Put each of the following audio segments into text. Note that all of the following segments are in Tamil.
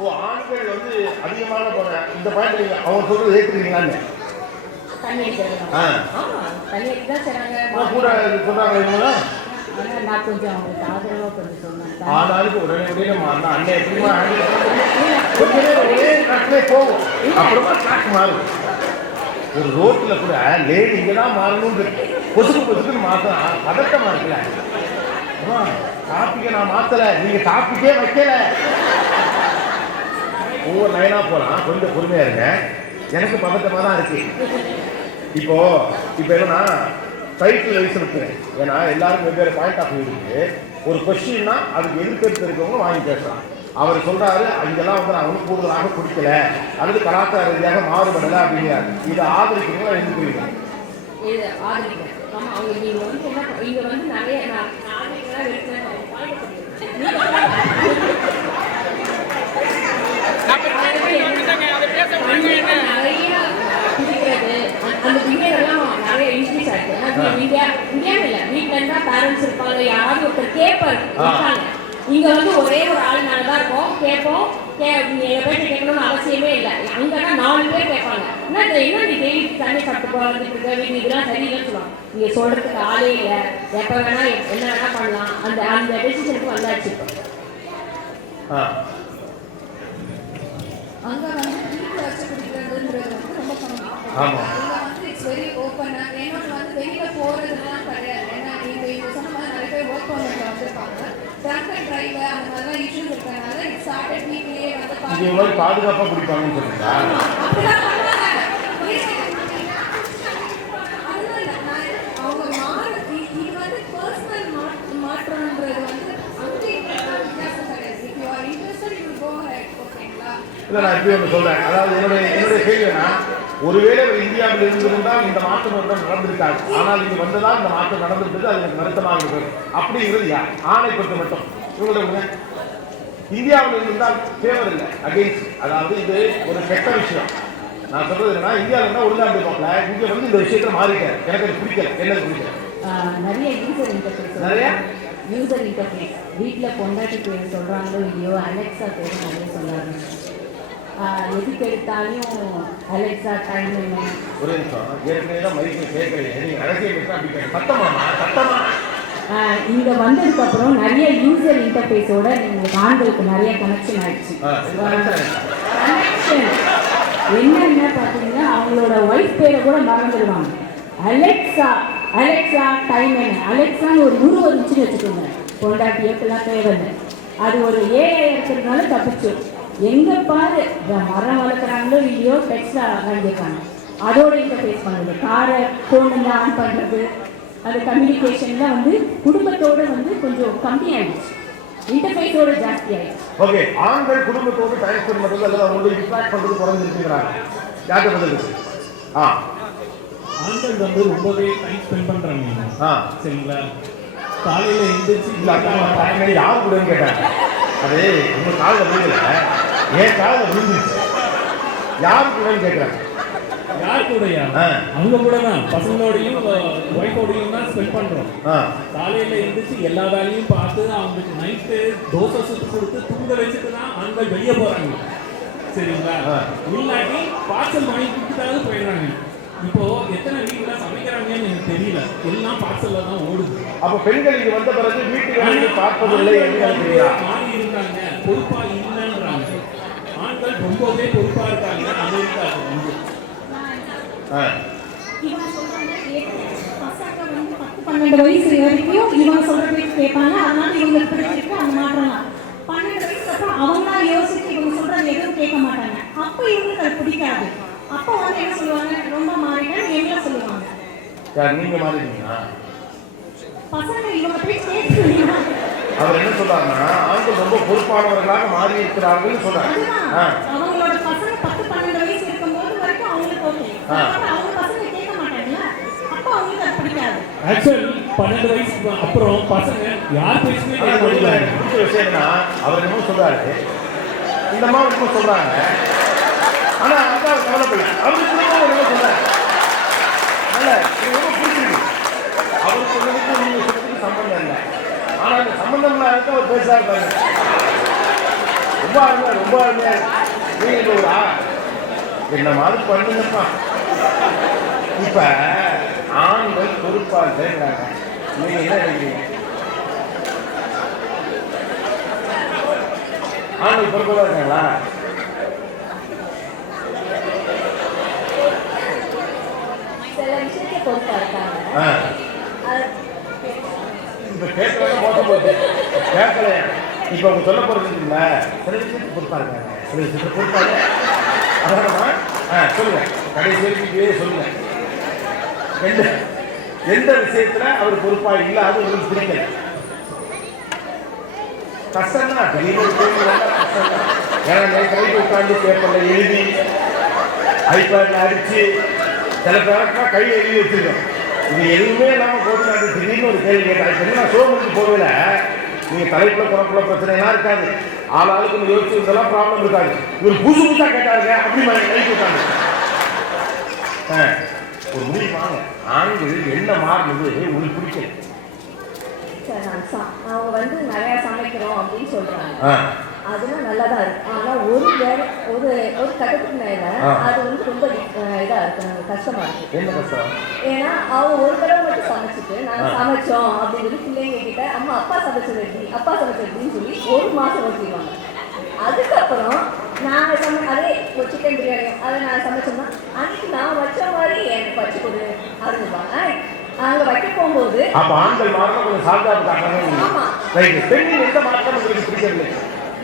ஓ ஆண்கள் வந்து அதிகமான போன இந்த பாயிண்ட் நீங்க அவங்க சொல்றது ஏற்றுக்கிறீங்களான்னு தண்ணி அடிக்கிறது ஆ. தண்ணி அடிக்க தான் செய்றாங்க கூட சொல்றாங்க இவங்க ஆனா நான் கொஞ்சம் அவங்களுக்கு ஆதரவா கொஞ்சம் சொன்னேன். ஆனாலும் உடனே அண்ணா அண்ணன் எப்படிமா ஒரே போகும் அப்புறமா ட்ராக் மாறும். ஒரு ரோட்ல கூட லேடி இங்கே தான் மாறணும்னு இருக்கு. பொசுக்கு பொசுக்குன்னு மாத்தம் பதட்டமா இருக்குல்ல. அம்மா டாப்பிக்கை நான் மாத்தல நீங்க டாப்பிக்கே வைக்கல. ஒவ்வொரு லைனாக போகிறான் கொஞ்சம் பொறுமையாக இருங்க. எனக்கு பதட்டமாக தான் இருக்குது இப்போது இப்போ என்னன்னா டைட்டில் வயசு இருக்கிறேன் ஏன்னா எல்லாரும் வெவ்வேறு பாயிண்ட் ஆஃப் வியூ இருக்குது ஒரு கொஸ்டின்னா அதுக்கு எதிர்க்கருத்து இருக்கவங்க வாங்கி பேசலாம். அவர் சொல்கிறாரு இதெல்லாம் வந்து நான் வந்து கூடுதலாக பிடிக்கல. அல்லது கலாச்சார ரீதியாக மாறுபடலை அப்படிங்கிறாரு. இதை ஆதரிக்கிறீங்களா எதிர்க்கிறீங்க இது ஆதரிக்கிறேன் ஆமா அவங்க நீங்க வந்து என்ன ப- இங்க வந்து நிறைய நான் ஆதரிக்கலாம் இருக்கிறேன் இல்லை வீட்டில் இருந்தால் பேரண்ட்ஸ் இருப்பாங்க யாராவது ஒருத்தர் கேட்பார் இருப்பாங்க வந்து ஒரே ஒரு ஆள் மேல தான் இருக்கும் கேட்போம் கே எங்க பேர் கேட்கணும்னு அவசியமே இல்லை அங்கன்னா நாலு பேர் கேட்பாங்க என்ன இது, என்ன நீ டெய்லி தண்ணி சாப்பிட்டு போகிறதுக்கு இருக்க இதெல்லாம் சரியில்லைன்னு சொல்லுவாங்க நீங்க சொல்றதுக்கு ஆளே இல்லை எப்போ வேணா என்ன வேணா பண்ணலாம் அந்த அந்த டெசிஷனுக்கு வந்தாச்சு அங்க வந்து வீட்டில் வச்சு குடிக்கிறதுன்றது வந்து ரொம்ப கம்மி ஆமா. அங்க வந்து இட்ஸ் வெரி ஓப்பனா ஏன்னா வந்து வெளியில கிடையாது ஏன்னா நீங்க இங்க சொன்ன மாதிரி நிறைய பேர் ஒர்க் பண்ண வந்திருப்பாங்க ட்ரங்க் அண்ட் டிரைவ் அந்த மாதிரிலாம் இஷ்யூஸ் இருக்கறனால இட்ஸ் ஸ்டார்டட் வீட்லயே வந்து பாதுகாப்பாக குடிப்பாங்கன்னு அப்படிலாம் பண்ணுவாங்க. அதெல்லாம் இல்ல. நான் அவங்க மாறு- இ- இது வந்து personal மா- மாற்றம்ன்றது வந்து அங்க இங்க வித்தியாசம் கிடையாது. If you are interested, you will go ahead. ஓகேங்களா இல்லை நான் இப்படி ஒன்று சொல்றேன். அதாவது என்னுடைய என்னுடைய கேள்வினா ஒருவேளை அவர் இந்தியாவில் இருந்திருந்தால் இந்த மாற்றம் ஒன்றும் நடந்திருக்காது. ஆனால் இங்கு வந்ததால் இந்த மாற்றம் நடந்திருக்கிறது அது எனக்கு வருத்தமாக இருக்கிறது அப்படிங்கிறது யார்? ஆணை பொறுத்த மட்டும். இவங்க இந்தியாவில் இருந்தால் ஃபேவர் இல்லை அகெயின்ஸ்ட் அதாவது இது ஒரு கெட்ட விஷயம். நான் சொல்றது என்னன்னா இந்தியாவில் இருந்தால் ஒழுங்கா இருப்பாங்கள இங்கே வந்து இந்த விஷயத்துல மாறிட்டேன் எனக்கு அது பிடிக்கல. என்னது பிடிக்கல? நிறைய யூசர் இன்டர்ஃபேஸ் நிறைய? யூசர் இன்டர்ஃபேஸ் வீட்டில் பொண்டாட்டி பேர் சொல்கிறாங்களோ இல்லையோ அலெக்ஸா பேர் நிறைய சொல்கிறாங்க எதுக்கு எடுத்தாலும் அலெக்ஸா டைம் என்ன ஒரே நிமிஷம். ஏற்கனவே தான் மதிப்பு கேட்கலையே நீங்கள் அரசியல் பேசுனா அப்படி சத்தமாமா சத்தமா இங்க வந்ததுக்கு அப்புறம் நிறைய யூசர் இன்டர்ஃபேஸோட உங்களுக்கு ஆண்களுக்கு நிறைய கனெக்ஷன் ஆயிடுச்சு. கனெக்ஷன் என்னென்ன பார்த்தீங்கன்னா அவங்களோட ஒய்ஃப் பேரை கூட மறந்துடுவாங்க. அலெக்ஸா அலெக்ஸா டைம் என்ன அலெக்ஸான்னு ஒரு குரு வந்துச்சுன்னு வச்சுக்கோங்க. பொண்டாட்டி எப்பெல்லாம் தேவையில்லை. அது ஒரு ஏஐ இருக்கிறதுனால தப்பிச்சு. எங்க பாரு இந்த மரம் வளர்க்குறாங்களோ இல்லையோ டெக்ஸ்டா வாங்கியிருக்காங்க அதோட இன்டர்ஃபேஸ் பண்ணுறது காரை ஃபோன் வந்து ஆன் பண்ணுறது அந்த கம்யூனிகேஷன்ல வந்து குடும்பத்தோட வந்து கொஞ்சம் கம்மியாயிடுச்சு இன்டர்ஃபேஸோட ஜாஸ்தி ஆயிடுச்சு. ஓகே ஆண்கள் குடும்பத்தோடு டைம் ஸ்பெண்ட் பண்ணுறது அல்லது அவங்களுக்கு டிஸ்ட்ராக்ட் பண்ணுறது குறைஞ்சிருக்கிறாங்க யார்கிட்ட பதில் இருக்கு? ஆ. ஆண்கள் வந்து ரொம்பவே டைம் ஸ்பெண்ட் பண்றாங்க. ஆ. சரிங்களா? காலையில எந்திரிச்சு இல்ல அக்கா யார் கூடன்னு கேட்டேன். அது உங்க காலில் விழுகல. என் காலில் விழுந்துச்சு யார் கூடன்னு கேட்குறாங்க? யார் கூடயா. அவங்க கூட தான் பசங்களோடையும் ஒய்ஃபோடையும் தான் ஸ்பெண்ட் பண்றோம். ஆ. காலையில எந்திரிச்சு எல்லா வேலையும் பார்த்து அவங்களுக்கு நைட்டு தோசை சுட்டு கொடுத்து தூங்க வச்சுட்டு தான் ஆண்கள் வெளியே போறாங்க. சரிங்களா. இல்லாட்டி பார்சல் வாங்கி கொடுத்துட்டாவது போயிடுறாங்க. இப்போ எத்தனை வீட்டுல சமைக்கிறாங்கன்னு எனக்கு தெரியல. எல்லாம் பார்சல்ல தான் ஓடுது. அப்போ பெண்கள் இங்க வந்த பிறகு வீட்டு வேலையை பார்ப்பதில்லை மாறி இருக்காங்க. பொறுப்பா இல்லைன்றாங்க ஆண்கள் ரொம்பவே பொறுப்பா இருக்காங்க அமெரிக்காவுக்கு வந்து. ஆ. பன்னெண்டு வயசு வரைக்கும் இவன் சொல்ற பேச்சு கேட்பாங்க. அதனால இவங்களுக்கு பிடிச்சிருக்கு அந்த மாற்றம் தான் பன்னெண்டு வயசுக்கு அப்புறம் அவங்களா யோசிச்சு இவங்க சொல்றது எதுவும் கேட்க மாட்டாங்க. அப்போ இவங்களுக்கு அது பிடிக்காது. அப்போ வந்து என்ன சொல்லுவாங்க? ரொம்ப மாறிட்டேன் எங்களை சொல்லுவாங்க. யார் நீங்க மாறிட்டீங்களா? பசங்க இவங்க பேச்சு கேட்குறீங்களா அவர் என்ன சொல்றாருன்னா ஆண்கள் ரொம்ப பொறுப்பானவர்களாக மாறி இருக்கிறார்கள் சொல்றாரு அதுதான் ஆ அவங்களோட பசங்க பத்து பன்னெண்டு வயசு இருக்கும்போது வரைக்கும் அவங்களுக்கு ஓகே ஆ. அவங்க பசங்க கேட்க மாட்டாங்கல்ல அப்போ அவங்களுக்கு அது பிடிக்காது ஆக்சுவலி பன்னெண்டு வயசுக்கு அப்புறம் பசங்க யார் பேசுமே பிடிச்ச விஷயம் என்னன்னா அவர் என்னமோ சொல்றாரு. இந்த அம்மா என்னமோ சொல்றாங்க. ஆனா அதான் கவலைப்படல. அவரு குடும்பம் என்னமோ சொல்றாரு? அதனால இது ரொம்ப பிடிச்சிருக்கு அவர் சொன்னதுக்கு நீங்க சொன்னதுக்கு சம்பந்தம் இல்லை. ஆனா அந்த சம்பந்தம் இல்லாத அவர் பேசுறாரு பாருங்க ரொம்ப அருமையா ரொம்ப அருமையா நீங்க என்ன மாதிரி பண்ணுங்கப்பா. இப்ப ஆண்கள் பொறுப்பா இருக்கிறாங்க நீங்க என்ன நினைக்கிறீங்க? ஆண்கள் பொறுப்பாக இருக்காங்களா? இப்ப கேட்கல மோசம் போச்சு. கேட்கல இப்ப அவங்க சொல்ல போறது இல்ல சில விஷயத்துக்கு இருக்காங்க. சில விஷயத்துக்கு பொறுப்பாங்க அதானமா ஆ சொல்லுங்க. கடைசி வரைக்கும் சொல்லுங்க. எந்த விஷயத்துல அவர் பொறுப்பா இல்ல அது உங்களுக்கு பிடிக்கல? கஷ்டம் தான் திடீர்னு ஒரு கேள்வி ஏன்னா கைக்கு உட்காந்து பேப்பர்ல எழுதி ஐபேட்ல அடிச்சு சில பேருக்குலாம் கை எழுதி வச்சிருக்கோம். இது எதுவுமே இல்லாம போட்டு நான் திடீர்னு ஒரு கேள்வி கேட்டேன் இப்போ என்ன சோமுக்கு போகல. நீங்க தலைப்புல குறப்புல பிரச்சனை எல்லாம் இருக்காது. ஆள் ஆளுக்கு யோசிச்சு இதெல்லாம் ப்ராப்ளம் இருக்காது. இவர் புதுசு புதுசா கேட்டாருங்க அப்படி மாதிரி கை விட்டாங்க ஆ, ஒரு முடிவு வாங்க. ஆண்கள் என்ன மாறினது உங்களுக்கு ச- அவங்க வந்து நிறைய சமைக்கிறோம் அப்படின்னு சொல்றாங்க. அதெல்லாம் நல்லா தான் இருக்கு. ஆனா ஒரு வேலை ஒரு ஒரு கட்டத்துக்கு மேல. அது வந்து ரொம்ப இதா இருக்கு. கஷ்டமா இருக்கு. என்ன கஷ்டம்? ஏன்னா அவங்க ஒரு தடவை மட்டும் சமைச்சிட்டு நாங்க. சமைச்சோம் அப்படின்னு சொல்லி பிள்ளைங்க கிட்ட அம்மா அப்பா சமைச்சது எப்படி? அப்பா சமைச்சது சொல்லி ஒரு மாசம் ஓட்டிடுவாங்க அதுக்கப்புறம் நாங்க சமை அதே ஒரு சிக்கன் பிரியாணி அதை நான் சமைச்சோம்னா அன்னைக்கு நான் வச்ச மாதிரி எனக்கு வச்சு கொடு அப்படின்பாங்க அங்க வைக்க போகும்போது அப்ப ஆண்கள் மாறினா கொஞ்சம் சாந்தா இருக்காங்க ஆமா. ரைட் பெண்ணின் எந்த மாற்றம் உங்களுக்கு பிடிக்கவில்லை.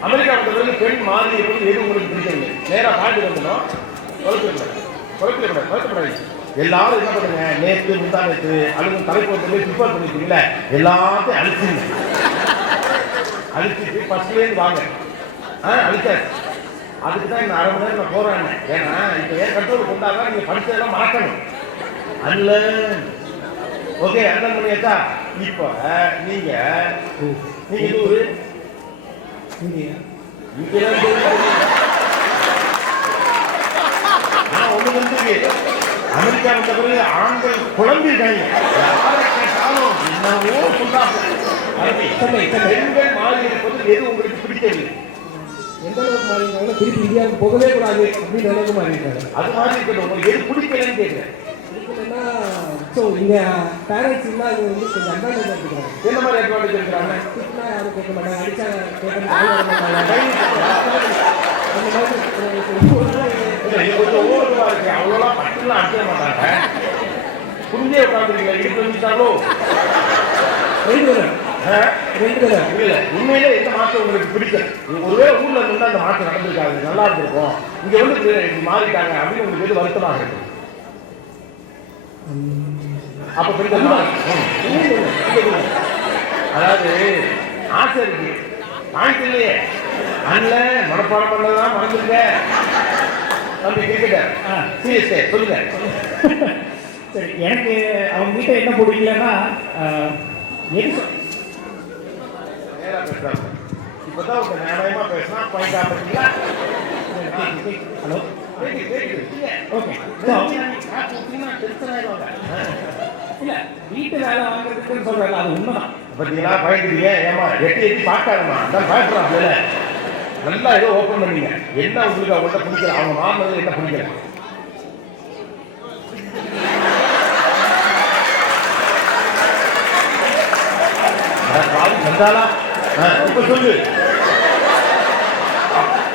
அமெரிக்கா வந்தவங்க பெண் மாறி இருப்பது எது உங்களுக்கு பிடிக்கவில்லை. நேரா பாண்டி வந்துடும் குழப்பிடக்கூடாது குழப்பிடக்கூடாது குழப்பப்படாது. எல்லாரும் என்ன பண்ணுங்க? நேற்று முந்தா நேற்று அல்லது தலைப்பு ப்ரிப்பேர் பண்ணிருக்கீங்களா எல்லாத்தையும் அழிச்சிங்க அழிச்சிட்டு ஃபர்ஸ்ட்லேருந்து வாங்க. ஆ அழிச்சாரு அதுக்கு தான் இந்த அரை மணி நேரம் நான் போறேன். ஏன்னா இப்போ ஏன் கண்ட்ரோல் கொண்டாதான் நீங்க படிச்சதெல்லாம் மறக்கணும். அல்ல. ஓகே அண்ணன் பண்ணியாச்சா இப்போ நீங்க நீங்க இது ஒரு நான் ஒண்ணு வந்து அமெரிக்கா வந்த பிறகு ஆண்கள் கேட்டாலும் என்னவோ அரபி, பெண்கள் மாறி இருப்பது எது உங்களுக்கு பிடிக்கவில்லை? எந்த அளவுக்கு மாறியிருக்காங்கன்னா திருப்பி இந்தியாவுக்கு போகவே கூடாது அப்படின்ற அளவுக்கு மாறியிருக்காங்க அது மாதிரி இருக்கட்டும் உங்களுக்கு எது பிடிக்கலன்னு கேட்கிறேன் ஸோ இங்கே பேரண்ட்ஸ் இது வந்து கொஞ்சம் அட்வான்டேஜ் எடுத்துக்கிறாங்க என்ன மாதிரி அட்வான்டேஜ் திட்டினா யாரும் கேட்க மாட்டாங்க அடிச்சா கேட்க மாட்டாங்க இல்ல, அவ்வளோலாம் பட்டுலாம் அடிக்க மாட்டாங்க. புரிஞ்சே உட்காந்துருக்கீங்க இடுப்பு இல்ல உண்மையிலே எந்த மாற்றம் உங்களுக்கு பிடிக்கல? ஒருவேளை ஊர்ல இருந்தா அந்த மாற்றம் நடந்திருக்காது. நல்லா இருந்திருக்கும். இங்க வந்து மாறிட்டாங்க அப்படின்னு உங்களுக்கு எது வருத்தமாக இருக்கு? அப்ப பெண்கள். அதாவது ஆசை இருக்கு. பாயிண்ட் இல்லையே. அண்ணல மனப்பாடம் பண்ணதான் மறந்துருங்க தம்பி கிரிக்கெட்டர் சிஎஸ்கே சொல்லுங்க. சரி எனக்கு அவங்க கிட்ட என்ன பிடிக்கலன்னா எது சொ- நேரா பேசுறாங்க இப்பதான் உங்க பேசினா பாயிண்ட் ஆகிறீங்களா ஹலோ ஓகே இல்ல வீட்டு வேலை வாங்குறதுக்குன்னு சொல்றல அது உண்மைதான் பத்தீங்களா பயந்துட்டீங்க ஏமா எட்டி எட்டி பார்க்காதம்மா அதான் பயப்படுறாங்க நல்லா ஏதோ ஓப்பன் பண்ணீங்க என்ன உங்களுக்கு அவங்கள்ட்ட பிடிக்கல அவங்க என்ன பிடிக்கல இப்ப சொல்லு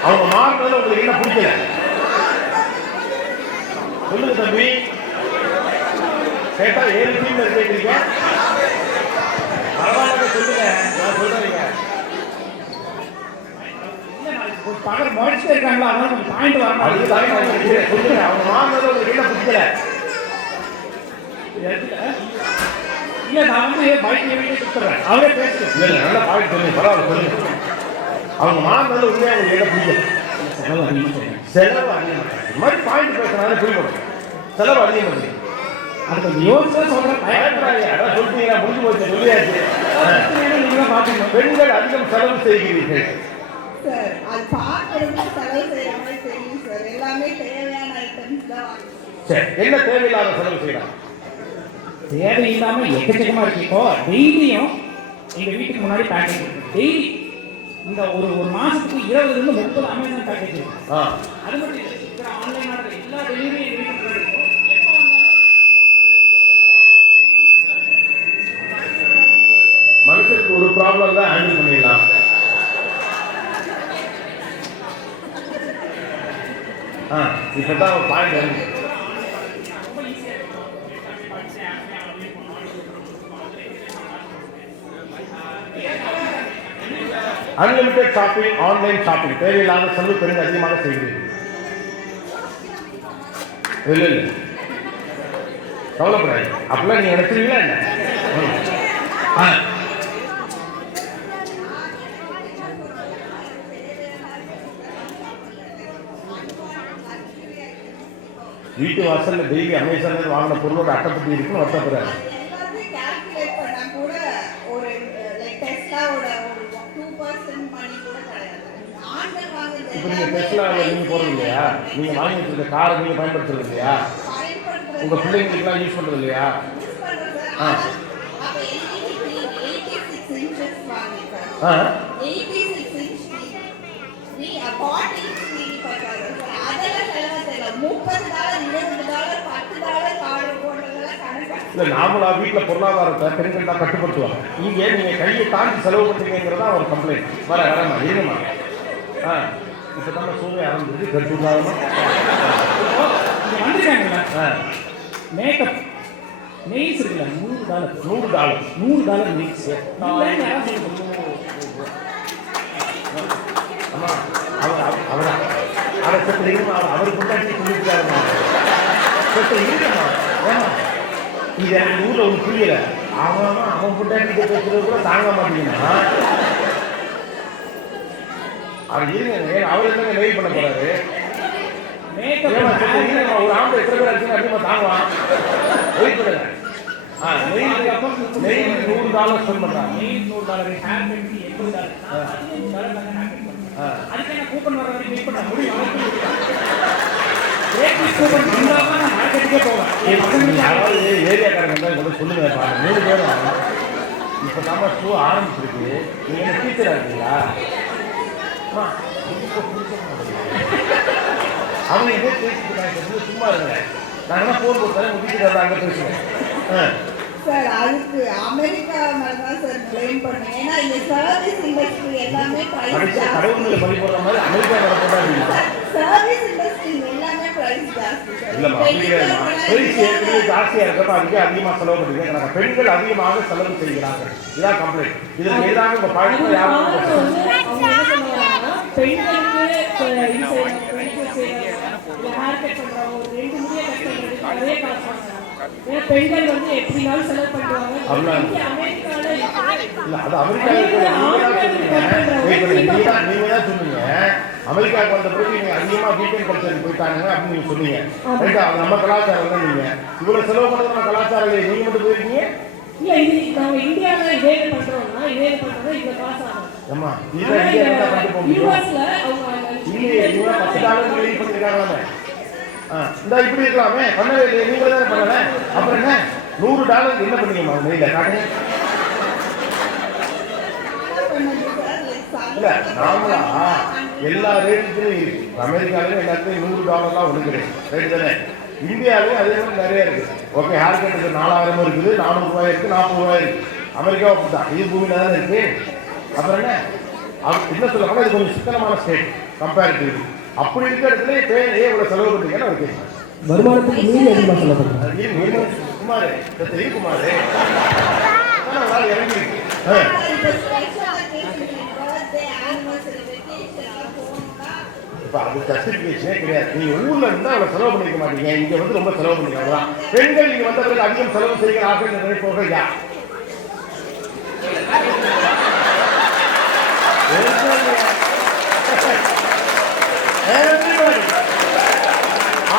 அவங்க மாறினதுல உங்களுக்கு என்ன பிடிக்கல சொல்லுங்க தம்பி கேட்டா ஏழு டீம் கேட்குறீங்க பரவாயில்ல சொல்லுங்க. நான் சொல்றேங்க இல்ல நான் ஒரு பகல் முடிச்சுட்டு இருக்காங்களா அதனால கொஞ்சம் பாயிண்ட் அது வரணும் சொல்லுங்க அவங்க மாறினது உங்களுக்கு என்ன பிடிக்கல இல்ல நான் வந்து பைக் வீட்டை கொடுத்துறேன். அவரே பேசுறேன் இல்ல நல்ல பாயிண்ட் சொல்லுங்க பரவாயில்ல சொல்லுங்க அவங்க மாறினது உண்மையா உங்களுக்கு என்ன பிடிக்கல செலவு அதிகமாக இது மாதிரி பாயிண்ட் பேசுறதுனால புரியப்படும் செலவு அதிகமாக அது கொஞ்சம் யோசிச்சா சொல்றேன். அதான் சொல்லிட்டீங்களா முடிஞ்சு போச்சு சொல்லியாச்சு. நீங்க பாத்துக்கணும். பெண்கள் அதிகம் செலவு செய்கிறீர்கள். சார் அது பார்க்கறதுக்கு செலவு செய்யற மாதிரி தெரியும் சார். எல்லாமே தேவையான ஐட்டம்ஸ் தான் வாங்குவோம். சரி என்ன தேவையில்லாத செலவு செய்யலாம்? தேவையில்லாம எக்கச்சக்கமா இருக்கு. இப்போ டெய்லியும் எங்க வீட்டுக்கு முன்னாடி பேக்கெட் இருக்கு. டெய்லி இந்த ஒரு ஒரு மாசத்துக்கு இருபதுல இருந்து முப்பது அமேசான் பேக்கேஜ் இருக்கு. அது மட்டும் இல்லை இருக்கிற ஆன்லைன் ஆர்டர் எல்லா டெலிவரியும் எங்க வீட்டுக்கு இருக்கும் எப்போ வந்தாலும். மனுஷனுக்கு ஒரு ப்ராப்ளம் தான் ஹேண்டில் பண்ணிடலாம். ஆ இப்போ தான் பாயிண்ட் வந்து ஷாப்பிங் ஆன்லைன் ஷாப்பிங் தேவையில்லாத செலவு பெரிது அதிகமாக செய்கிறீர்கள் இல்லை இல்லை. கவலைப்படாது அப்படிலாம் நீங்க நினைச்சிருவீங்களா என்ன? ஆ. வீட்டு வாசல்ல டெய்லி அமேசான்ல வாங்கின பொருளோட அட்டைப்பட்டி இருக்குன்னு வருத்தப்படுறாரு எல்லாமே calculate பண்ணா கூட ஒரு லைக் டெஸ்லாவோட ஒரு டூ பர்சன்ட் மணி கூட கிடையாது ஆண்கள் வாங்குறது இப்போ நீங்கள் டெஸ்லாவில் நீங்கள் போகிறது இல்லையா நீங்கள் வாங்கி வச்சுருக்க காரை நீங்கள் பயன்படுத்துறது இல்லையா உங்கள் பிள்ளைங்களுக்குலாம் யூஸ் பண்ணுறது இல்லையா ஆ. ஆ. இல்லை நாமளா வீட்டில் பொருளாதாரத்தை பெண்கள் தான் கட்டுப்படுத்துவாங்க. இங்கே நீங்கள் கையை தாண்டி செலவு பண்ணுறீங்கிறதா ஒரு கம்ப்ளைண்ட் வர வரமா இருங்கம்மா ஆ. இப்போ தான் சூழ்நிலை ஆரம்பிச்சு மேக்கப் நெய்ஸ் இருக்குல்ல நூறு டாலர் நூறு டாலர் நூறு டாலர் நெய்ஸ் அவர் அவர்- அவரா சற்று இருமா அவர் அவர் கொண்டாடி சொல்லியிருக்காருமா சற்று இருமா ஏமா இது எனக்கு ஊர்ல ஒன்று புரியல. அவன் அவன் அவன் கொண்டாடி பேசுறது கூட தாங்க மாட்டீங்கன்னா அவர் ஏன் அவர் என்னங்க நெய் பண்ண போறாரு? ஒரு ஆம்பளை எத்தனை பேர் அடிச்சுன்னா அதிகமாக தாங்குவான். வெயிட் பண்ணுங்க ஆ நெய் நெய் நூறு டாலர் ஸ்பெண்ட் பண்றாங்க. நெய்ஸ் நூறு டாலர் ஹேர் பென்சி எண்பது டாலர் நாங்கள். அதுக்கு என்ன கூப்பன் வர வரைக்கும் வெயிட் பண்ண முடியும் கூப்பன் வந்தால் தான் நான் மார்க்கெட்டுக்கே போவேன் யாராவது ஏரியாக்காரங்க இருந்தால் கூட சொல்லுங்க பாருங்க. மூணு பேரும் இப்போ நம்ம ஷூ ஆரம்பிச்சிருக்கு. நீங்க என்ன டீச்சரா இருக்கீங்களா அம்மா, புதுசா புதுசா மாட்டேங்குது. அவங்க இதே பேசிட்டு சும்மா இருங்க நான் என்ன ஃபோன் கொடுத்தாலும் உங்க வீட்டுக்கு அங்கே பேசுவேன் ஆ சார் அதுக்கு அமெரிக்கா மேல தான் சார் பிளேம் பண்ணேன் ஏன்னா இந்த சர்வீஸ் இண்டஸ்ட்ரி எல்லாமே பிரைஸ் கடவுள் பலி போடுற மாதிரி அமெரிக்கா மேல சர்வீஸ் இண்டஸ்ட்ரி எல்லாமே பிரைஸ் ஜாஸ்தி சார் செலவு பண்ணுறீங்க பெண்கள் அதிகமாக செலவு செய்கிறார்கள் இதான் கம்ப்ளைண்ட் இதற்கு எதிராக உங்க பாடத்தில் யாரும் பெண்களுக்கு பெண்கள் வந்து எப்படினாலும் செலவு பண்ணுவாங்க அது அமெரிக்காவுக்கு நீங்க தான் வந்த பிறகு நீங்க அதிகமா வீக்கெண்ட் கல்ச்சருக்கு போயிட்டாங்க அப்படின்னு நீங்க சொன்னீங்க நம்ம கலாச்சாரம் தான் நீங்க இவ்வளவு செலவு பண்றது நம்ம கலாச்சாரம் நீங்க மட்டும் போயிருக்கீங்க இல்ல இது இந்தியாவில் பண்றோம்னா பண்றோம்னா ஆகும் இந்தியா போக முடியும். யூஎஸ்ல அவங்க இல்லையே இவங்க பத்து டாலர் வெளியே பண்ணிருக்காங்களாமே ஆ இந்த இப்படி இருக்கலாமே. பண்ணவே நீங்களே தானே பண்ணல அப்புறம் என்ன? நூறு டாலர் என்ன பண்ணீங்கம்மா மெயில காட்டுங்க இல்ல நாமளா எல்லா ரேட்டுலையும் இருக்கு எல்லாத்துலையும் நூறு டாலர்லாம் கிடையாது ரைட்டு தானே? இந்தியாவிலையும் அதே மாதிரி நிறைய இருக்கு. ஓகே ஹேர் கட்டுக்கு நாலாயிரம் இருக்குது நானூறு ரூபாய் இருக்கு நாற்பது ரூபாய் இருக்கு. அமெரிக்காவும் அப்படிதான். இது பூமியில தானே இருக்கு? அப்புறம் என்ன? சொல்லுவாங்கன்னா இது கொஞ்சம் சிக்கனமான ஸ்டேட் கம்பேரிட்டிவ் அப்படி இருக்க இடத்துல இப்போ ஏன் இவ்வளோ செலவு பண்ணுறீங்கன்னு அவர் கேட்குறாங்க வருமானத்துக்கு மீறி அதிகமாக அது இரு, குமார் குமார். இறங்கி இருக்கு ஆ. இப்போ அது ஜஸ்டிபிகேஷனே கிடையாது. நீங்கள் ஊர்ல இருந்தால் அவ்வளோ செலவு பண்ணிக்க மாட்டீங்க. இங்க வந்து ரொம்ப செலவு பண்ணிக்கலாம் அவ்வளவுதான் பெண்கள் இங்கே வந்த பிறகு அதிகம் செலவு செய்கிற என்று நினைப்பவர்கள் யார்?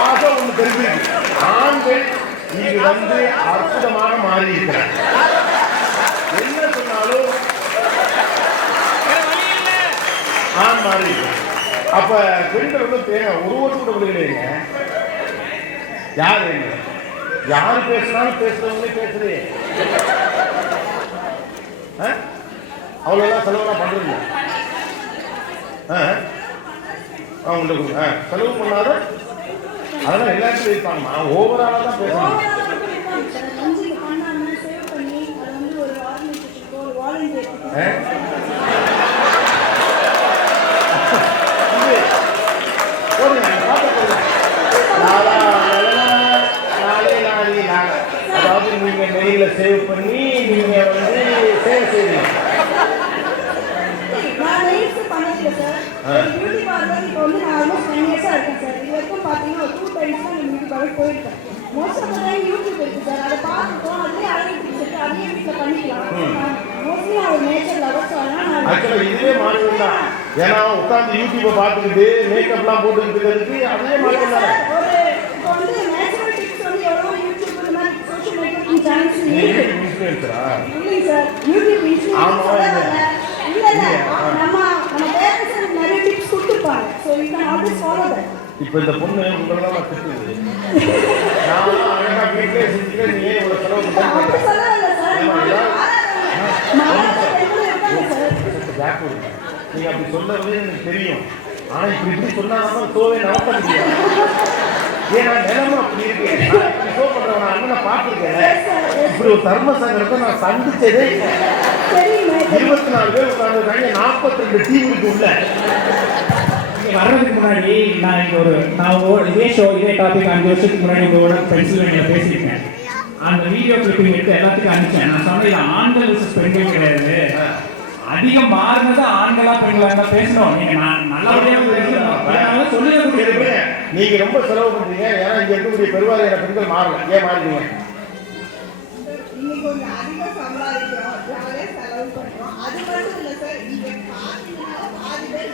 ஆக ஒண்ணு தெரிஞ்சிருக்கு ஆண்கள் இங்கு வந்து அற்புதமாக மாறி இருக்கிறார் என்ன சொன்னாலும் ஆண் மாறி இருக்கிறார். அப்ப பெண்கள் வந்து தே- ஒரு கூட விடுகிறீங்க யார்? என்ன யாரு பேசினாலும் பேசுறவங்களே பேசுறே எல்லாம் செலவெல்லாம் பண்ணுறது ஆ? உங்களுக்கு ஆ, செலவு பண்ணாத அதெல்லாம் எல்லாத்தையும் வைப்பாங்கம்மா ஓவராலாக தான் பேசணும் ஓவரால் மட்டும் இருக்காங்க சார் வந்து இது பண்ணாம சேவ் பண்ணி அதை வந்து ஒரு ஆர்கனைசேஷனுக்கோ ஒரு வாலண்டியருக்கு ஆ? இது, போடுங்க, பாட்டு போடுங்க. லாலா, லலலா, லாலே, லாலி, லாலா. அதாவது நீங்க மெயில சேவ் பண்ணி நீங்க வந்து சேவ் செய்வீங்க நான் மெயில்ஸ் பண்ணதில்லை சார் ஒரு பியூட்டி பார்லர் இப்போ வந்து நான் ஆல்மோஸ்ட் டென் இயர்ஸாக இருக்கேன் சார். இது வரைக்கும் பார்த்தீங்கன்னா ஒரு டூ டைம்ஸ் தான் நான் பியூட்டி பார்லர் போயிருக்கேன். மோஸ்ட் ஆஃப் டைம் யூடியூப் இருக்கு சார். அதை பார்த்துட்டோம் அதுலேயே அழகு பிடிச்சிட்டு அதையே வீட்டில் பண்ணிக்கலாம். மோஸ்ட்லி நான் ஒரு நேச்சர் லவர் ஸோ அதனால் நான் ஆக்சுவலா இதுவே மாற்றம் தான். ஏன்னா உட்காந்து யூடியூப்பை பார்த்துக்கிட்டு மேக்கப்லாம் போட்டுக்கிட்டு இருக்கிறதுக்கு அதே மாற்றம் தானே. ஒரு இப்போ வந்து நேச்சுரல் டிப்ஸ் வந்து எவ்வளோ யூடியூப் இந்த மாதிரி சோஷியல் நெட்வொர்க்கிங் சேனல்ஸ் இருக்கு. இன்ஃபுளுசரா இல்லைங்க சார். யூடியூப் ஆமா, இன்ஸ்டாகிராம் இல்ல. இல்ல இல்ல. இல்ல, ஆ. நம்ம நம்ம பேரண்ட்ஸ் நிறைய டிப்ஸ் கொடுத்துருப்பாங்க so you can always follow that இப்போ இந்த பொண்ணு உங்களை தான் திட்டுது. நான் அழகா வீட்டிலே செஞ்சுட்டு நீ ஏன் இவ்வளவு செலவு அப்படி பேக் சொல்றது எனக்கு தெரியும். ஆனா இப்படி இப்படி சொன்னாதான் சோவே நவக்க முடியும். ஏன்னா நிலமும் அப்படி இருக்கு. நான் பண்றவன் அண்ணனை பார்த்துருக்கேன். இப்படி ஒரு தர்ம சங்கரத்தை நான் சந்திச்சதே இருபத்தி நாலு பேர் உட்காந்துருக்காங்க நாற்பத்தி ரெண்டு டீம் இருக்கு உள்ள. வர்றதுக்கு முன்னாடி நான் இங்க ஒரு நான் இதே ஷோ இதே டாபிக் அஞ்சு வருஷத்துக்கு முன்னாடி உங்களோட பென்சில்வேனியா பேசியிருக்கேன். அந்த வீடியோ கிளிப்பிங் எடுத்து எல்லாத்துக்கும் அனுப்பிச்சேன். நான் சொன்னது இது ஆண்கள் versus பெண்கள் கிடையாது. அதிகம் மாறினது ஆண்களா பெண்களா இருந்தா பேசணும் நீங்க நான் நல்லபடியா பேசணும் சொல்லுங்க. நீங்க ரொம்ப செலவு பண்றீங்க. ஏன்னா இங்க இருக்கக்கூடிய பெருவாரியான பெண்கள் மாறல ஏன் மாறிடுங்க இன்னைக்கு கொஞ்சம் அதிக சம்பாதிக்கிறோம். ஜாலியாக செலவு பண்றோம். அது மட்டும் இல்லை சார் இங்க பார்த்தீங்கன்னா பாதி பேர்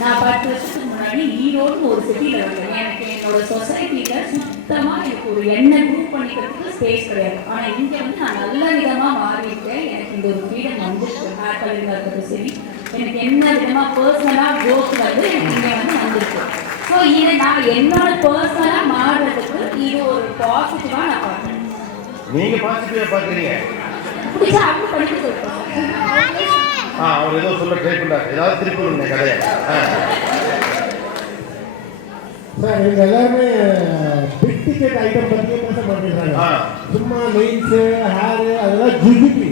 நான் பத்து வருஷத்துக்கு முன்னாடி ஈரோடு ஒரு சிட்டியில் இருந்தேன் எனக்கு என்னோட சொசைட்டியில் சுத்தமாக எனக்கு ஒரு எண்ணெய் குரூப் பண்ணிக்கிறதுக்கு ஸ்பேஸ் கிடையாது. ஆனால் இங்கே வந்து நான் நல்ல விதமாக மாறிட்டேன் எனக்கு இந்த ஒரு ஃப்ரீடம் வந்துருக்கு ஹேர் இருக்கிறது சரி. எனக்கு என்ன விதமா பர்சனலாக க்ரோத் வந்து எனக்கு இங்கே வந்து வந்திருக்கு. ஸோ இதை நான் என்னோட பர்சனலாக மாறுறதுக்கு இது ஒரு பாசிட்டிவாக நான் பார்க்குறேன். நீங்க பாசிட்டிவா பாக்குறீங்க பிடிச்சா அவங்க படிக்க சொல்லுவேன் ஆ அவர் ஏதோ சொல்ல ட்ரை பண்றாரு. ஏதாவது திருப்பி விடுங்க கதையை. ஆ. சார் இவங்க எல்லாருமே பிக் டிக்கெட் ஐட்டம் பற்றியே பேச மாட்டேங்கிறாங்க. ஆ. சும்மா மெயின்ஸு ஹேரு அதெல்லாம் ஜிஜிபி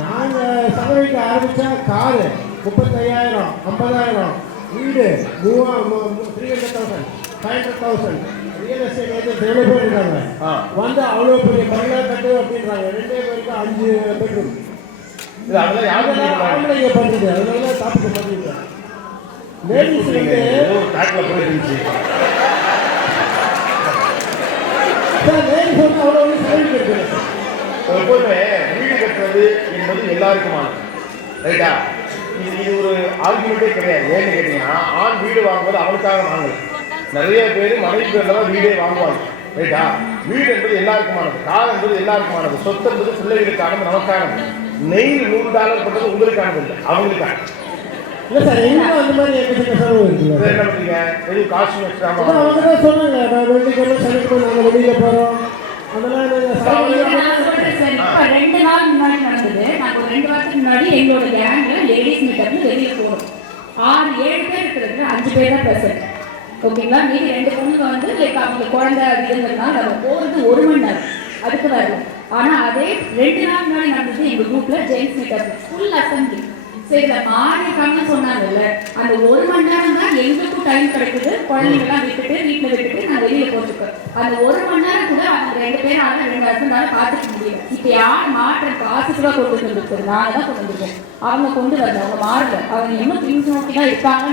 நாங்கள் சமைக்க ஆரம்பித்தா காரு முப்பத்தையாயிரம் ஐம்பதாயிரம். வீடு மூவா three hundred thousand five hundred thousand real estate agent எவ்வளோ பேர் இருக்காங்க. வந்து அவ்வளோ பெரிய பங்களா கட்டு அப்படின்றாங்க. ரெண்டே பேருக்கு அஞ்சு பெட்ரூம் அதெல்லாம் யாரும் ஆம்பளைங்க பண்ணுறது அதனால டாபிக் பண்ணிருக்கேன் லேடிஸ் வந்து சார் லேடிஸ் வந்து அவ்வளோ வந்து செலவு இருக்குது எப்போதுமே வீடு கட்டுறது என்பது எல்லாருக்குமானது ரைட்டா இது இது ஒரு ஆர்குமெண்ட்டே கிடையாது. ஏன்னு கேட்டீங்கன்னா ஆண் வீடு வாங்கும்போது அவனுக்காக வாங்கல நிறைய பேர் மனைவி பேர்ல வீடே வாங்குவாங்க. ரைட்டா? வீடு என்பது எல்லாருக்குமானது. கார் என்பது எல்லாருக்குமானது. சொத்து என்பது பிள்ளைகளுக்கானது நமக்கானது. நெயில் நூறு டாலர் பண்றது உங்களுக்கானது இல்லை அவங்களுக்கானது. இல்லை சார் அந்த மாதிரி எக்கச்சக்க செலவு இருக்குல்ல என்ன எதுவும் அவங்க தான் சொன்னாங்க. நான் நாங்கள் வெளியில் போகிறோம் அதெல்லாம் நாங்கள் ரெண்டு நாள் முன்னாடி நடந்தது. ரெண்டு வாரத்துக்கு முன்னாடி எங்களோட கேங்கில் லேடிஸ் மீட்டர்னு வெளியே போறோம் ஆறு ஏழு பேர் இருக்கிறது அஞ்சு பேர் தான் பிரசன்ட் ஓகேங்களா மீதி ரெண்டு பொண்ணுங்க வந்து லைக் அவங்க குழந்தை இருந்ததுனால நம்ம போகிறது ஒரு மணி நேரம். அதுக்கு வரும் ஆனால் அதே ரெண்டு நாள் முன்னாடி நடந்தது எங்கள் குரூப்பில் ஜெயின்ஸ் மீட்டர் ஃபுல் அசம்பிளி சரி இந்த மாறிக்காம சொன்னாங்கல்ல அந்த ஒரு மணி நேரம் தான் எங்களுக்கும் டைம் கிடைக்குது. குழந்தைங்கலாம் விட்டுட்டு வீட்டுல விட்டுட்டு நான் வெளியில போட்டுக்கு அந்த ஒரு மணி நேரம் கூட அவங்க ரெண்டு பேரால ரெண்டு ஹஸ்பண்டால பார்த்துக்க முடியல. இப்ப யார் மாற்றம் பாசிட்டிவா கொண்டு வந்திருக்கோம் நாங்க தான் கொண்டு வந்திருக்கோம் அவங்க கொண்டு வரல அவங்க மாறல. அவங்க இன்னும் பின் நோக்கி தான்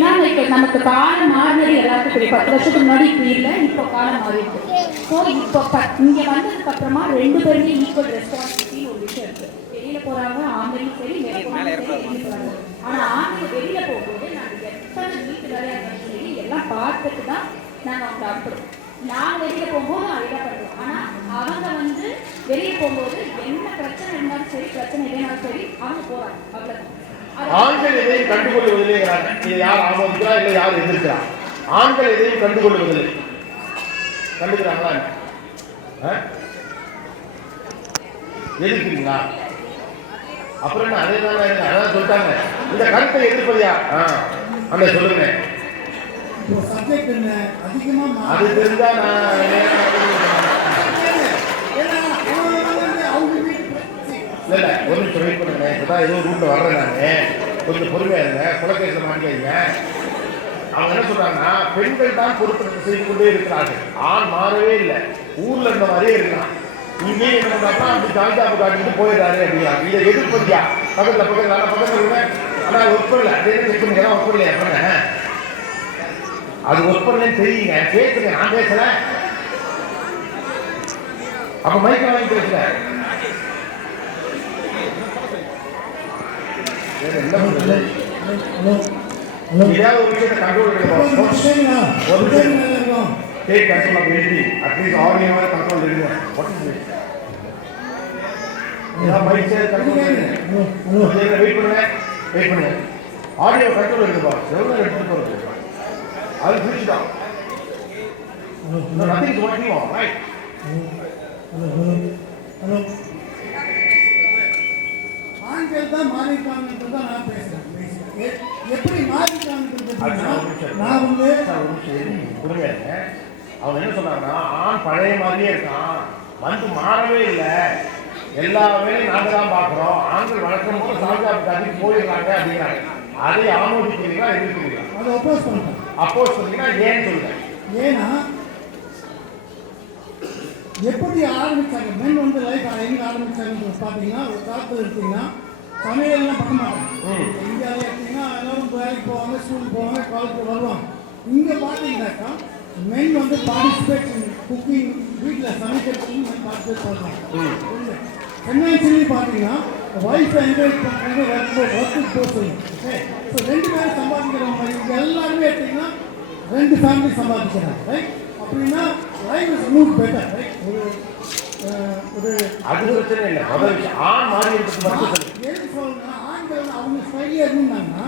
நான் லைக் நமக்கு காலம் மாறினது எல்லாருக்கும் தெரியும். பத்து வருஷத்துக்கு முன்னாடி இப்படி இல்லை இப்போ காலம் மாறி இருக்கு ஸோ இப்போ இங்க வந்ததுக்கு அப்புறமா ரெண்டு பேருமே ஈக்குவல் ரெஸ்பான்சிபிலிட்டின்னு ஒரு விஷயம் போறாங்க ஆம்பளையும் சரி ஆனா ஆண்கள் வெளியில போகும்போது நாங்க எத்தனை வீட்டு வேலையா இருந்தாலும் சரி எல்லாம் பார்த்துட்டு தான் நாங்க அவங்க அனுப்புறோம். நான் வெளியில போகும்போது அதுதான் பண்ணுறோம் ஆனா அவங்க வந்து வெளியே போகும்போது என்ன பிரச்சனை இருந்தாலும் சரி பிரச்சனை இல்லைனாலும் சரி அவங்க போறாங்க அவ்வளவுதான். ஆண்கள் எதையும் கண்டுகொள்வதில்லைங்கிறாங்க இதை யார் ஆமோதிக்கிறா இல்லை யார் எதிர்க்கிறா ஆண்கள் எதையும் கண்டுகொள்வதில்லை கண்டுக்கிறாங்களா? எதிர்க்கிறீங்களா? அப்புறம் என்ன அதே தானே அதான் சொல்லிட்டாங்க. இந்த கருத்தை எதிர்ப்பதியா? ஆ அந்த சொல்லுங்க. இப்போ அது தெரிஞ்சா நான் இல்ல இல்ல ஒரு நிமிஷம் வெயிட் பண்ணுங்க. இப்பதான் ஏதோ ரூட்ல வர்றேன் நானு. கொஞ்சம் பொறுமையா இருங்க. குலக்கேசில் மாட்டிக்காதீங்க அவங்க என்ன சொல்றாங்கன்னா பெண்கள் தான் பொறுப்பு செய்து கொண்டே இருக்கிறார்கள். ஆண் மாறவே இல்லை. ஊர்ல இருந்த மாதிரியே இருக்கான் இங்கே என்ன பண்றாங்கன்னா அப்படி ஜாலிஜாப்பு காட்டிட்டு போயிடுறாரு அப்படிங்கிறாங்க இதை எதிர்ப்பதியா பக்கத்துல பக்கத்துல ஆனா பக்கத்துல இருங்க ஆனா ஒர்க் பண்ணல அதே செக் பண்ணுங்க ஒர்க் பண்ணலையா அது ஒர்க் பண்ணலன்னு தெரியுங்க கேட்குங்க நான் பேசல. அப்ப மைக்க வாங்கி வேற என்ன ஹலோ ஏதாவது ஒரு விஷயத்தை கண்ட்ரோல் ஒரு நிமிஷம். எனிதிங் அட்லீஸ்ட் ஆடியோவாக கண்ட்ரோல் எடுங்க வாட் இஸ் திஸ் ஏதாவது mic chair control hello hello wait பண்ணுங்க வெயிட் பண்ணுங்க ஆடியோ கண்ட்ரோல் எடுக்குப்பா எவ்வளோ எடுத்துட்டு போகிறது அது இஸ் ஒர்க்கிங் ஆன் ரைட் ஆண்கள் தான் மாறிப்பாங்கன்றது தான் நான். எ- எப்படி மாறிப்பாங்கன்றது நான் வந்து புரியாதுங்க அவங்க என்ன சொன்னாங்கன்னா ஆண் பழைய மாதிரியே இருக்கான். வந்து மாறவே இல்லை. எல்லா வேலையும் நாங்க தான் பார்க்குறோம். ஆண்கள் வளர்க்கும் போது சாஜாப்பு காட்டி போயிடுறாங்க அப்படிங்கிறாங்க. அதை ஆமோதிக்கிறீங்களா எதிர்க்கிறீங்களா அதை ஒப்போஸ் பண்ணுறேன் அப்போஸ் சொன்னீங்கன்னா ஏன்னு சொல்லுங்க. ஏன்னா எப்படி ஆரம்பிச்சாங்க? மென் வந்து லைஃப் எங்க ஆரம்பிச்சாங்கன்னு பார்த்தீங்கன்னா ஒரு காலத்தில் எடுத்தீங்கன்னா சமையல்லாம் பண்ண மாட்டாங்க. இந்தியாவில் எடுத்தீங்கன்னா எல்லாரும் வேலைக்கு போவாங்க ஸ்கூலுக்கு போவாங்க காலேஜுக்கு வருவாங்க. இங்கே பார்த்தீங்கன்னாக்கா மென் வந்து பார்ட்டிசிபேட் குக்கிங் வீட்டில் சமைக்கிறதுக்கு மென் பார்ட்டிசிபேட் பண்ணுறாங்க ஃபினான்ஷியலி பார்த்தீங்கன்னா ஒய்ஃபை என்கரேஜ் பண்ணுறாங்க ஒர்க் ஒர்க்குக்கு போக சொல்லுங்க ஓகே ஸோ ரெண்டு பேரும் சம்பாதிக்கிறவங்க இவங்க எல்லாருமே எடுத்தீங்கன்னா ரெண்டு ஃபேமிலி சம்பாதிக்கிறாங்க ரைட் அப்படின்னா life is move better right ஒரு ஒரு அது பிரச்சனை இல்லை. ஆண் மாறி இருக்கிறது மட்டும் எதுக்கு ஆண்கள் அவங்க ஸ்டைலியாக இருந்தாங்கன்னா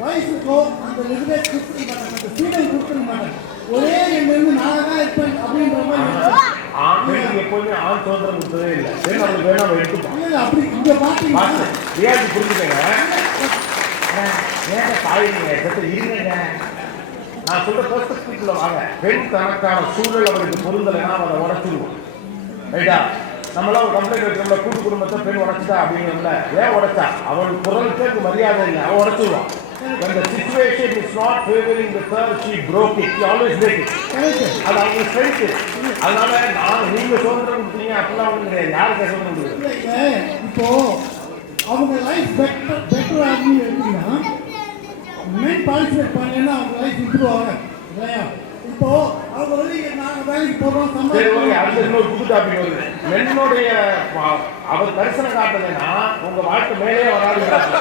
வயசுக்கோ அந்த லிமிடேட் கொடுத்துருக்க மாட்டாங்க அந்த ஃப்ரீடம் கொடுத்துருக்க மாட்டாங்க ஒரே இருந்து நான் தான் இருப்பேன் அப்படின்ற மாதிரி எப்போதுமே ஆண் சுதந்திரம் கொடுத்ததே இல்லை. வேணும் அவங்களுக்கு வேணும் அவன் எடுத்துப்பான் இல்ல, அப்படி இங்கே பார்த்தீங்கன்னா பார்த்து ரியாலிட்டி புரிஞ்சுக்கங்க? ஏங்க தாயிங்க சத்து இருங்க நான் சொல்ற பெர்ஸ்பெக்டிவ்ல வாங்க. பெண் தனக்கான சூழல் அவருக்கு பொருந்தலைன்னா அவன் அதை உடச்சிடுவோம் ரைட்டா? நம்மளாம் ஒரு கம்ப்ளைண்ட் வைக்கிறோம்ல கூட்டு குடும்பத்தை பெண் உடைச்சிட்டா அப்படிங்கிறோம்ல ஏன் உடைச்சா? அவளுக்கு குரலுக்கு மரியாதை இல்லை அவன் உடைச்சிடுவான் when the situation is not favoring the her she broke it. She always break it. அது அவங்க ஸ்ட்ரென்த் அதனால நான் நீங்க சுதந்திரம் கொடுத்தீங்க அப்படிலாம் ஒன்றும் கிடையாது. யாருக்கு கொடுக்குறது இல்ல, இப்போ அவங்க லைஃப் பெட்டர் பெட்டர் ஆகணும்னு எடுத்தீங்கன்னா மெயின் பார்ட்டிசிபேட் பண்ணலைன்னா அவங்க லைஃப் இம்ப்ரூவ் ஆகும் இல்லையா? இப்போ அவங்க வந்து இங்க நாங்க வேலைக்கு ஓகே சம்பாதிக்கிறோம். அடுத்த இன்னொரு புது டாபிக் வருது. மென்னுடைய அவர் தரிசனம் காட்டுதுன்னா உங்க வாழ்க்கை மேலே வராதுங்கிறாங்க.